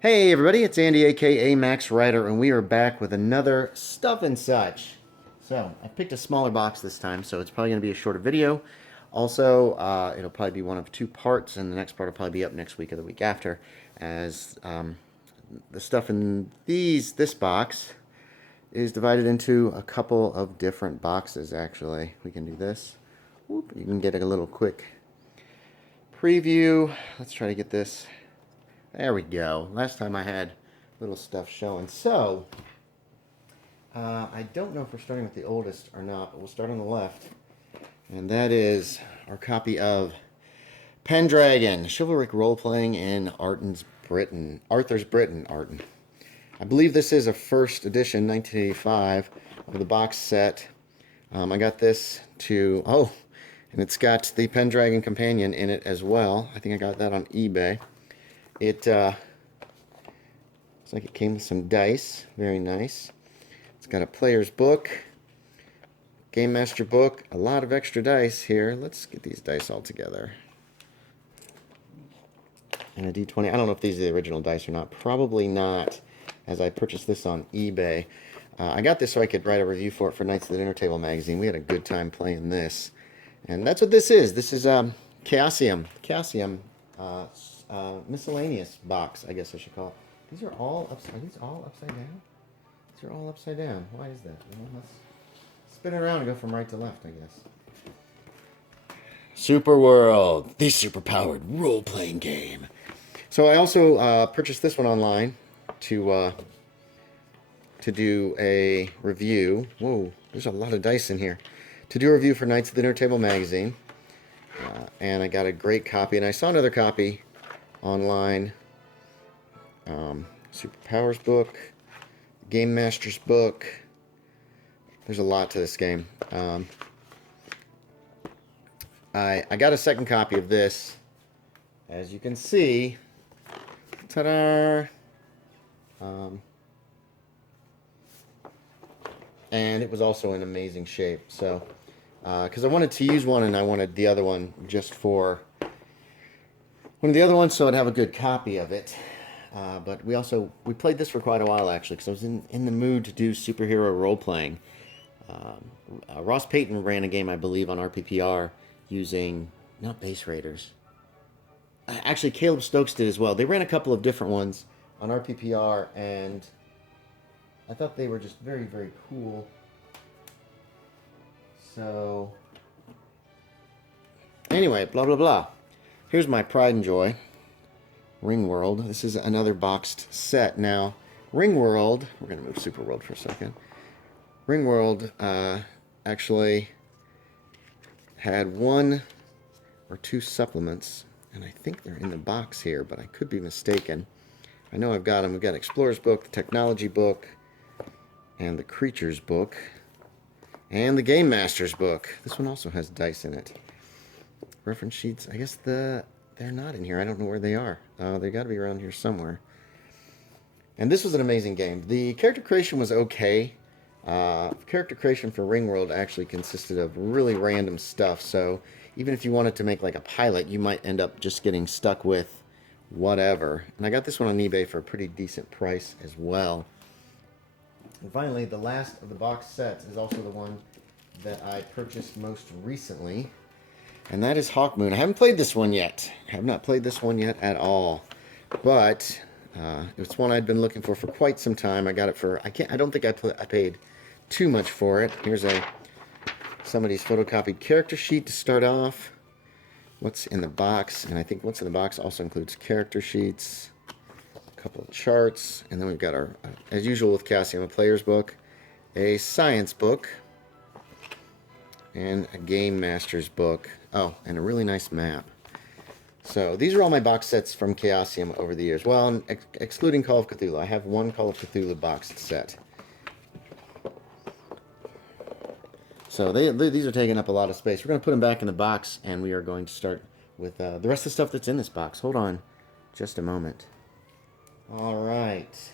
Hey everybody, it's Andy aka Max Ryder, and we are back with another Stuff and Such. So, I picked a smaller box this time, so it's probably going to be a shorter video. Also, it'll probably be one of two parts, and the next part will probably be up next week or the week after, as the stuff in this box is divided into a couple of different boxes, actually. We can do this. Whoop, you can get a little quick preview. Let's try to get this. There we go. Last time I had little stuff showing. So, I don't know if we're starting with the oldest or not, but we'll start on the left. And that is our copy of Pendragon, Chivalric Role-Playing in Arthur's Britain. I believe this is a first edition, 1985, of the box set. I got this and it's got the Pendragon companion in it as well. I think I got that on eBay. It looks like it came with some dice. Very nice. It's got a player's book, game master book, a lot of extra dice here. Let's get these dice all together. And a D20. I don't know if these are the original dice or not. Probably not, as I purchased this on eBay. I got this so I could write a review for it for Knights of the Dinner Table magazine. We had a good time playing this. And that's what this is. This is Chaosium. Miscellaneous box, I guess I should call it. These are all upside. Are these all upside down? These are all upside down. Why is that? Well, let's spin it around and go from right to left, I guess. Superworld, the super-powered role-playing game. So I also purchased this one online to do a review. Whoa, there's a lot of dice in here. To do a review for Knights of the Dinner Table magazine. And I got a great copy, and I saw another copy online. Superpowers book, Game Master's book. There's a lot to this game. I got a second copy of this. As you can see, ta-da! And it was also in amazing shape. So, because I wanted to use one, and I wanted the other one just for one of the other ones, so I'd have a good copy of it. But we played this for quite a while, actually, because I was in the mood to do superhero role-playing. Ross Payton ran a game, I believe, on RPPR using, not Base Raiders. Actually, Caleb Stokes did as well. They ran a couple of different ones on RPPR, and I thought they were just very, very cool. So, anyway, blah, blah, blah. Here's my pride and joy. Ringworld. This is another boxed set. Now, Ringworld, we're going to move Superworld for a second. Ringworld actually had one or two supplements, and I think they're in the box here, but I could be mistaken. I know I've got them. We've got Explorer's book, the Technology book, and the Creatures book, and the Game Master's book. This one also has dice in it. Reference sheets, I guess they're not in here. I don't know where they are. They got to be around here somewhere. And this was an amazing game. The character creation was okay. Character creation for Ringworld actually consisted of really random stuff. So even if you wanted to make like a pilot, you might end up just getting stuck with whatever. And I got this one on eBay for a pretty decent price as well. And finally, the last of the box sets is also the one that I purchased most recently. And that is Hawkmoon. I haven't played this one yet. I have not played this one yet at all. But it's one I'd been looking for quite some time. I got it for, I don't think I paid too much for it. Here's somebody's photocopied character sheet to start off. What's in the box? And I think what's in the box also includes character sheets, a couple of charts, and then we've got our, as usual with Chaosium, a player's book, a science book, and a Game Master's book. Oh, and a really nice map. So these are all my box sets from Chaosium over the years. Well, excluding Call of Cthulhu. I have one Call of Cthulhu boxed set. So these are taking up a lot of space. We're going to put them back in the box, and we are going to start with the rest of the stuff that's in this box. Hold on just a moment. All right.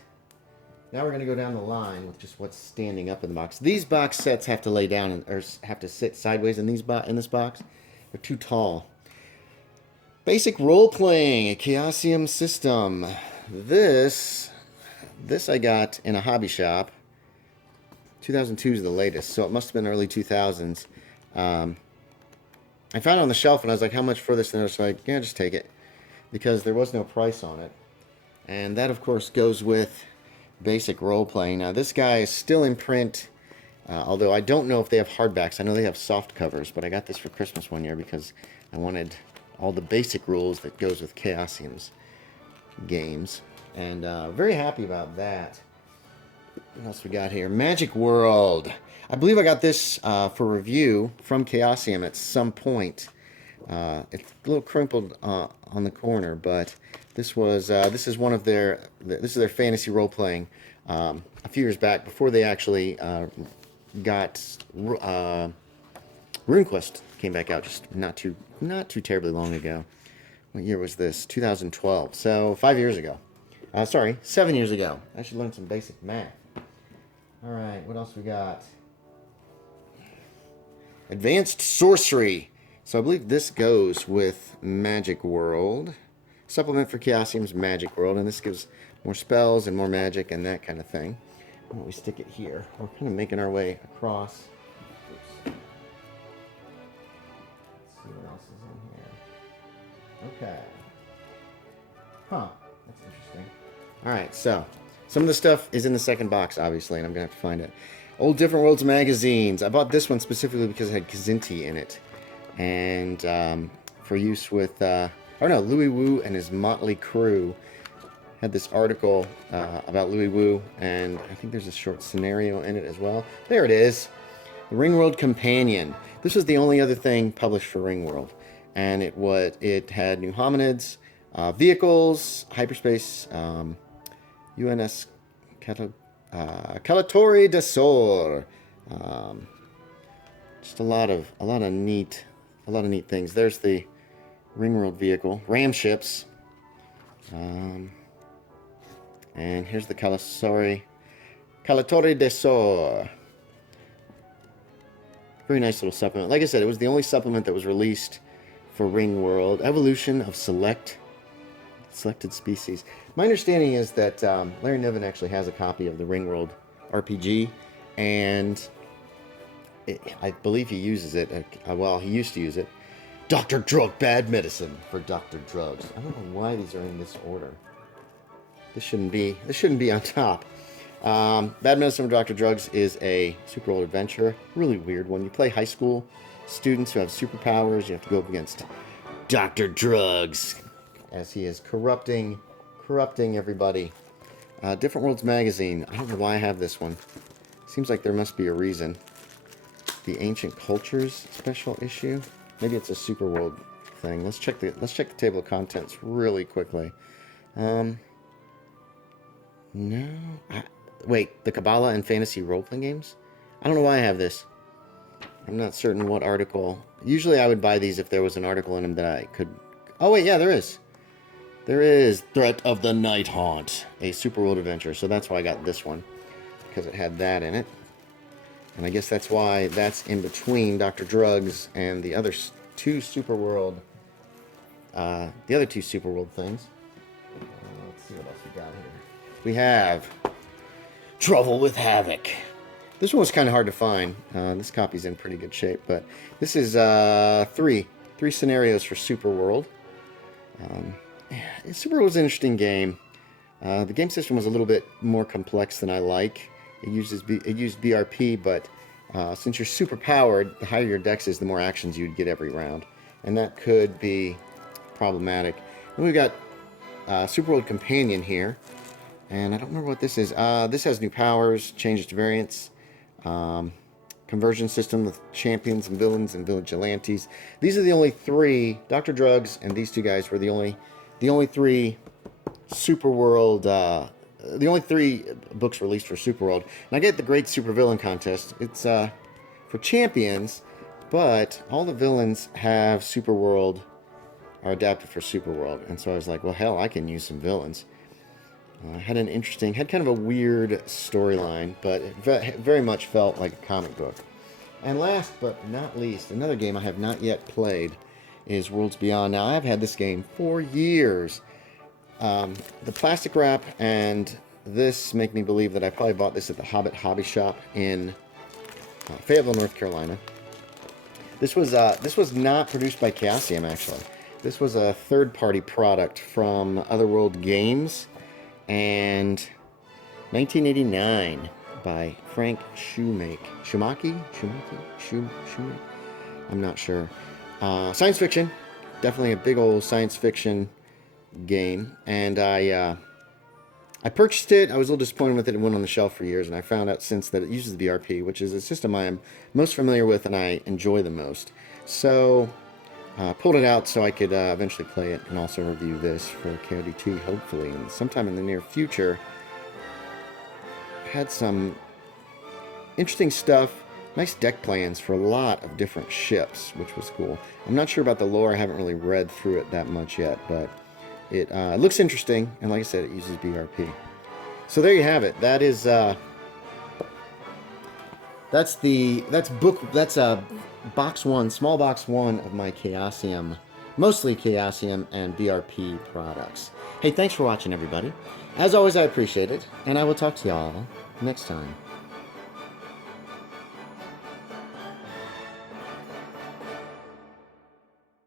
Now we're going to go down the line with just what's standing up in the box. These box sets have to lay down or have to sit sideways in this box. They're too tall. Basic role-playing, a Chaosium system. this I got in a hobby shop. 2002 is the latest, so it must have been early 2000s. I found it on the shelf, and I was like, how much for this? And I was like, yeah, just take it. Because there was no price on it. And that, of course, goes with basic role-playing. Now, this guy is still in print, although I don't know if they have hardbacks. I know they have soft covers, but I got this for Christmas one year because I wanted all the basic rules that goes with Chaosium's games. And very happy about that. What else we got here? Magic World. I believe I got this for review from Chaosium at some point. It's a little crumpled on the corner, but this is one of their fantasy role playing a few years back before they actually got RuneQuest came back out just not too terribly long ago. What year was this? 2012. So 5 years ago. Sorry, 7 years ago. I should learn some basic math. All right, what else we got? Advanced Sorcery. So I believe this goes with Magic World. Supplement for Chaosium's Magic World, and this gives more spells and more magic and that kind of thing. Why don't we stick it here? We're kind of making our way across. Oops. Let's see what else is in here. Okay. Huh. That's interesting. All right, so some of the stuff is in the second box, obviously, and I'm going to have to find it. Old Different Worlds magazines. I bought this one specifically because it had Kzinti in it. And for use with, Louis Wu and his motley crew had this article about Louis Wu, and I think there's a short scenario in it as well. There it is. The Ringworld Companion. This was the only other thing published for Ringworld. And it had new hominids, vehicles, hyperspace, UNS Calatori de Sor. Just a lot of neat things. There's the Ringworld vehicle, ram ships, and here's the Calatori de Sor. Very nice little supplement. Like I said, it was the only supplement that was released for Ringworld. Evolution of selected species. My understanding is that Larry Niven actually has a copy of the Ringworld RPG, and I believe he uses it. He used to use it. Dr. Drug, bad medicine for Dr. Drugs. I don't know why these are in this order. This shouldn't be on top. Bad Medicine for Dr. Drugs is a Superworld adventure. Really weird one. You play high school students who have superpowers. You have to go up against Dr. Drugs as he is corrupting everybody. Different Worlds magazine. I don't know why I have this one. Seems like there must be a reason. The Ancient Cultures special issue. Maybe it's a Superworld thing. Let's check the table of contents really quickly. No. Wait, the Kabbalah and fantasy role-playing games? I don't know why I have this. I'm not certain what article. Usually I would buy these if there was an article in them that I could... Oh, wait, yeah, there is. There is Threat of the Night Haunt, a Superworld adventure. So that's why I got this one, because it had that in it. And I guess that's why that's in between Dr. Drugs and the other two Superworld things. Let's see what else we got here. We have Trouble with Havoc. This one was kind of hard to find. This copy's in pretty good shape, but this is three scenarios for Superworld. Superworld was an interesting game. The game system was a little bit more complex than I like. It used BRP, but since you're super powered, the higher your dex is, the more actions you'd get every round, and that could be problematic. And we've got Superworld Companion here, and I don't remember what this is. This has new powers, changes to variants, conversion system with champions and villains and vigilantes. These are the only three. Dr. Drugs and these two guys were the only three Superworld. The only three books released for Superworld. And I get the Great Supervillain Contest. It's for champions, but all the villains have Superworld, are adapted for Superworld. And so I was like, well, hell, I can use some villains. Had kind of a weird storyline, but it very much felt like a comic book. And last but not least, another game I have not yet played is Worlds Beyond. Now, I've had this game for years. The plastic wrap and this make me believe that I probably bought this at the Hobbit Hobby Shop in Fayetteville, North Carolina. This was not produced by Chaosium, actually. This was a third-party product from Otherworld Games, and 1989 by Frank Schumaki? I'm not sure. Science fiction, definitely a big old science fiction game, and I purchased it. I was a little disappointed with it. It went on the shelf for years, and I found out since that it uses BRP, which is a system I am most familiar with and I enjoy the most. So, pulled it out so I could eventually play it and also review this for KODT, hopefully, and sometime in the near future. Had some interesting stuff, nice deck plans for a lot of different ships, which was cool. I'm not sure about the lore. I haven't really read through it that much yet, but it looks interesting, and like I said, it uses BRP. So there you have it. That is that's box one, small box one of my Chaosium, mostly Chaosium and BRP products. Hey, thanks for watching, everybody. As always, I appreciate it, and I will talk to y'all next time.